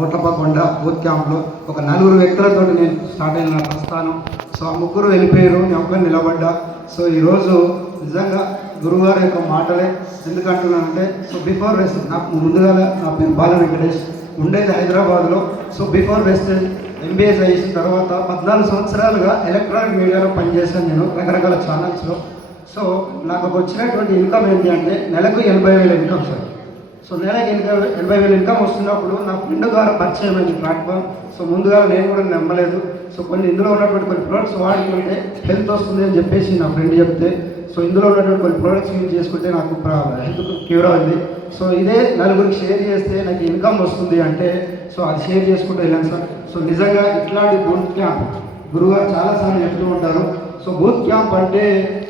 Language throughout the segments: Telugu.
ఓట్లపకొండ బూత్ క్యాంప్లో ఒక 4 వ్యక్తులతో నేను స్టార్ట్ అయిన ప్రస్థానం. సో ఆ ముగ్గురు వెళ్ళిపోయారు, నేను ఒక్కరిని నిలబడ్డా. సో ఈరోజు నిజంగా గురువుగారి యొక్క మాటలే ఎందుకంటున్నానంటే, సో బిఫోర్ వెస్టేజ్ నాకు ముందుగా నా పేరు బాల వెంకటేష్, ఉండేది హైదరాబాద్లో. సో బిఫోర్ వెస్టేజ్ ఎంబీఏ చేసిన తర్వాత 14 సంవత్సరాలుగా ఎలక్ట్రానిక్ మీడియాలో పనిచేశాను నేను రకరకాల ఛానల్స్లో. సో నాకు వచ్చినటువంటి ఇన్కమ్ ఏంటి అంటే నెలకు 80,000 ఇన్కమ్ సార్. సో నెలకి 80,000 ఇన్కమ్ వస్తున్నప్పుడు నా ఫ్రెండ్ ద్వారా పరిచయం అయింది ప్లాట్ఫామ్. సో ముందుగా నేను కూడా నమ్మలేదు. సో ఇందులో ఉన్నటువంటి కొన్ని ప్రోడక్ట్స్ వాడుకుంటే హెల్త్ వస్తుంది అని చెప్పేసి నా ఫ్రెండ్ చెప్తే, సో ఇందులో ఉన్నటువంటి కొన్ని ప్రోడక్ట్స్ యూజ్ చేసుకుంటే నాకు హెల్త్ క్యూర్ అయింది. సో ఇదే నలుగురికి షేర్ చేస్తే నాకు ఇన్కమ్ వస్తుంది అంటే, సో అది షేర్ చేసుకుంటూ వెళ్ళాను సార్. సో నిజంగా ఇట్లాంటి బూత్ క్యాంప్ గురువుగారు చాలాసార్లు చెప్తూ ఉంటారు. సో బూత్ క్యాంప్ అంటే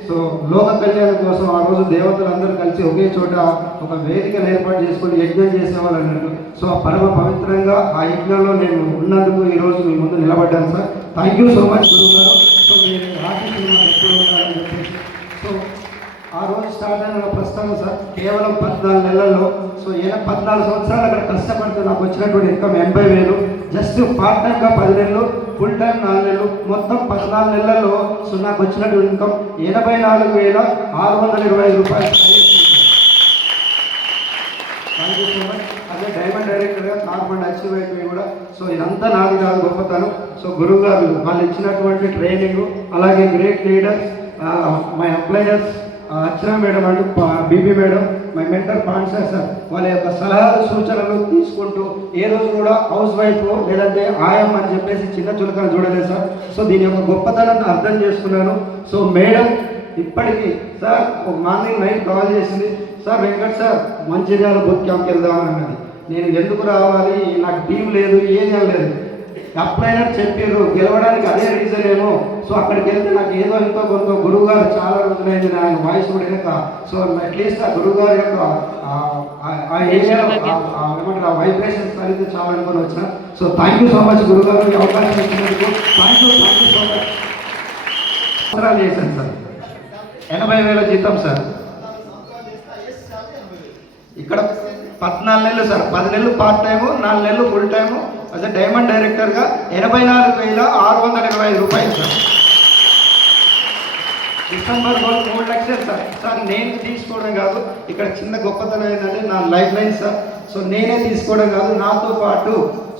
సో లోక కళ్యాణం కోసం ఆ రోజు దేవతలందరూ కలిసి ఒకే చోట ఒక వేదికను ఏర్పాటు చేసుకొని యజ్ఞం చేసేవాళ్ళు అన్నట్టు. సో ఆ పరమ పవిత్రంగా ఆ యజ్ఞంలో నేను ఉన్నందుకు ఈరోజు మీ ముందు నిలబడ్డాను sir. Thank you so much గురువుగారు. సో మీరు ఆశిస్తున్న ఎప్పుడు ఉండాలని చెప్పేసి. సో ఆ రోజు స్టార్ట్ అయిన ప్రస్థానం సార్ కేవలం 14 నెలల్లో. సో 14 సంవత్సరాలు అక్కడ కష్టపడితే నాకు వచ్చినటువంటి ఇన్కమ్ 80,000. జస్ట్ పార్ట్ టైంగా 10 నెలలు, ఫుల్ టైం 4 నెలలు, మొత్తం 14 నెలల్లో సో నాకు వచ్చినటువంటి ఇన్కమ్ 84,625 రూపాయలు. Thank you so much. అదే డైమండ్ డైరెక్టర్గా కార్బన్ అచీవ్ అయిపోయి కూడా. సో ఇదంతా నాది కాదు గొప్పతనం. సో గురువు గారు వాళ్ళు ఇచ్చినటువంటి ట్రైనింగ్, అలాగే great leaders, my upliners Archana madam అంటూ బీబీ madam, my mentor sponsor sir, వాళ్ళ యొక్క సలహాలు సూచనలు తీసుకుంటూ ఏ రోజు కూడా హౌస్ వైఫ్ లేదంటే ఆయమ్మ అని చెప్పేసి చిన్న చులకలు చూడలేదు సార్. సో దీని యొక్క గొప్పతనాన్ని అర్థం చేసుకున్నాను. సో మేడం ఇప్పటికీ సార్ మార్నింగ్ నైట్ కాల్ చేసింది, sir Venkat sir Mancherial booth క్యాంప్కి వెళ్దామని అన్నది. నేను ఎందుకు రావాలి, నాకు టీం లేదు, ఏం లేదు. అప్లైనర్ చెప్పారు గెలవడానికి అదే రీజన్ ఏమో. సో అక్కడికి వెళ్తే నాకు ఏదో ఎంతో కొంత గురువుగారు చాలా రోజులైంది ఆయన వాయిస్ కూడా వినక. సో అట్లీస్ట్ ఆ గురువుగారి యొక్క ఆ ఏరియాలో ఏమంటారు ఆ వైబ్రేషన్స్ అనేది చాలా అనుకుని వచ్చిన. So thank you so much గురువుగారు, ఈ అవకాశం ఇచ్చినందుకు థ్యాంక్ యూ సో మచ్. సంవత్సరాలు చేశాను సార్, 80,000 జీతం సార్. ఇక్కడ 14 నెలలు సార్, 10 నెలలు పార్ట్ టైము, 4 నెలలు ఫుల్ టైము. అదే డైమండ్ డైరెక్టర్గా 84,625 రూపాయలు సార్. డిసెంబర్ 3 లక్షలు సార్. సార్ నేను తీసుకోవడం కాదు, ఇక్కడ చిన్న గొప్పతనం ఏంటంటే నా లైఫ్ లైన్ సార్. సో నేనే తీసుకోవడం కాదు, నాతో పాటు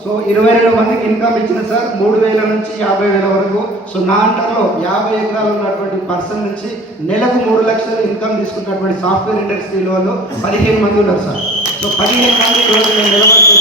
సో 22 మందికి ఇన్కమ్ ఇచ్చిన సార్, 3,000 నుంచి 50,000 వరకు. సో నా అంటర్లో 50 ఎకరాలు ఉన్నటువంటి పర్సన్ నుంచి నెలకు 3 లక్షలు ఇన్కమ్ తీసుకున్నటువంటి సాఫ్ట్వేర్ ఇండస్ట్రీలో వాళ్ళు 15 మంది ఉన్నారు సార్. సో 15 మంది రోజు నేను నిలబడుతూ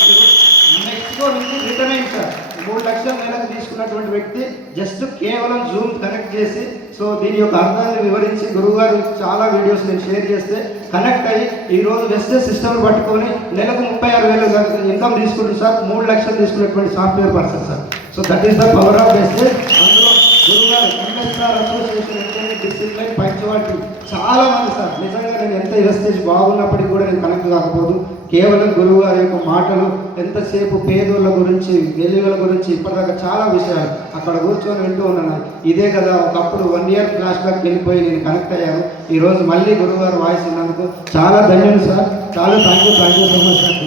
మెక్సికో నుంచి రిటర్న్ అయింది సార్. 3 లక్షల నెలకు తీసుకున్నటువంటి వ్యక్తి జస్ట్ కేవలం జూమ్ కనెక్ట్ చేసి సో దీని యొక్క అర్థాన్ని వివరించి గురువుగారు చాలా వీడియోస్ నేను షేర్ చేస్తే కనెక్ట్ అయ్యి ఈరోజు వెస్టేజ్ సిస్టమ్ పట్టుకొని నెలకు 36,000 ఇన్కమ్ తీసుకుంటుంది సార్. 3 లక్షలు తీసుకున్నటువంటి software person sir. So that is the power of wastage. అందులో గురువుగారు ఎంఎస్ఆర్ అసోసియేషన్ డిసిప్లైన్ పంచువాలిటీ చాలా మంది సార్. నిజంగా నేను ఎంత వెస్టేజ్ బాగున్నప్పటికీ కూడా నేను కనెక్ట్ కాకపోదు. కేవలం గురువు గారి యొక్క మాటలు ఎంతసేపు పేదోళ్ళ గురించి, వెలుగుల గురించి ఇప్పటిదాకా చాలా విషయాలు అక్కడ కూర్చొని వింటూ ఉన్నాను. ఇదే కదా ఒకప్పుడు 1 ఇయర్ ఫ్లాష్ బ్యాక్ వెళ్ళిపోయి నేను కనెక్ట్ అయ్యాను. ఈరోజు మళ్ళీ గురువు గారు వాయిస్ ఉన్నందుకు చాలా ధన్యవాదాలు సార్. చాలా thank you so much sir.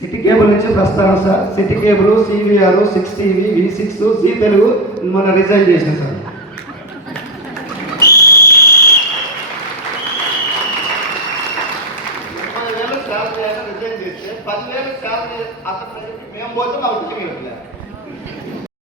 City cable నుంచి ప్రస్థానం sir. City cable, CVR, 6 TV, V6, Zee Telugu మొన్న రిజైన్ చేశాను సార్. రిజైన్ చేస్తే 10,000 శాలరీ అతను మేము పోతే మాకు